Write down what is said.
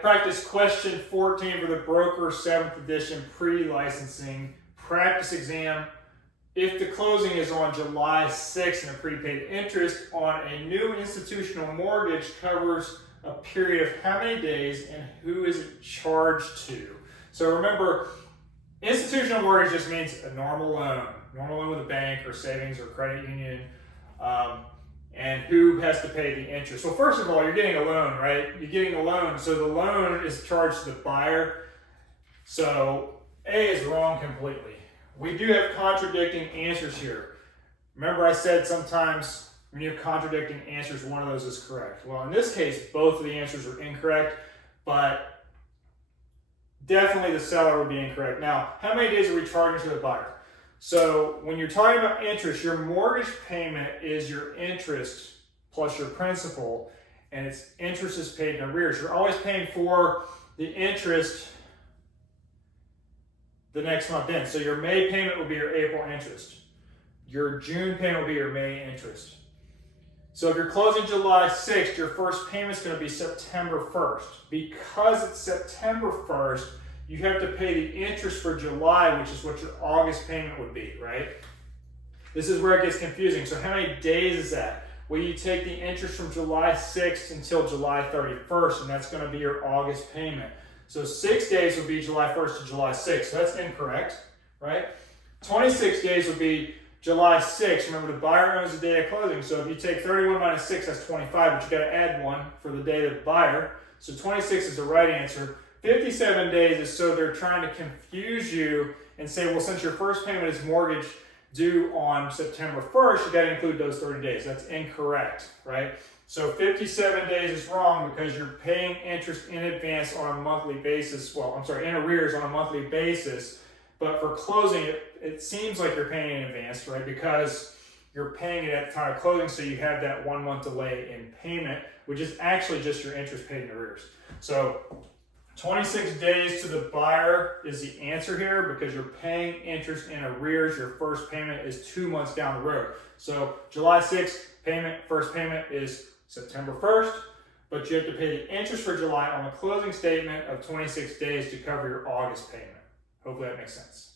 practice question 14 for the broker 7th edition pre-licensing practice exam. If the closing is on July 6th and a prepaid interest on a new institutional mortgage covers a period of how many days and who is it charged to? So remember, institutional mortgage just means a normal loan with a bank or savings or credit union, and who has to pay the interest. Well, first of all, you're getting a loan, right? You're getting a loan, so the loan is charged to the buyer. So A is wrong completely. We do have contradicting answers here. Remember I said sometimes when you have contradicting answers, one of those is correct. Well, in this case, both of the answers are incorrect, but definitely the seller would be incorrect. Now, how many days are we charging to the buyer? So when you're talking about interest, your mortgage payment is your interest plus your principal, and its interest is paid in arrears. You're always paying for the interest the next month in. So your May payment will be your April interest. Your June payment will be your May interest. So if you're closing July 6th, your first payment is going to be September 1st. Because it's September 1st, you have to pay the interest for July, which is what your August payment would be, right? This is where it gets confusing. So how many days is that? Well, you take the interest from July 6th until July 31st, and that's going to be your August payment. So 6 days would be July 1st to July 6th. So that's incorrect, right? 26 days would be July 6th. Remember, the buyer owns the day of closing. So if you take 31 minus 6, that's 25, but you got to add 1 for the day of the buyer. So 26 is the right answer. 57 days is so they're trying to confuse you and say, well, since your first payment is mortgage due on September 1st, you got to include those 30 days. That's incorrect, right? So 57 days is wrong because you're paying interest in advance on a monthly basis. Well, I'm sorry, in arrears on a monthly basis. But for closing, it seems like you're paying in advance, right? Because you're paying it at the time of closing, so you have that 1 month delay in payment, which is actually just your interest paid in arrears. So 26 days to the buyer is the answer here because you're paying interest in arrears. Your first payment is 2 months down the road. So July 6th payment, first payment is September 1st, but you have to pay the interest for July on the closing statement of 26 days to cover your August payment. Hopefully that makes sense.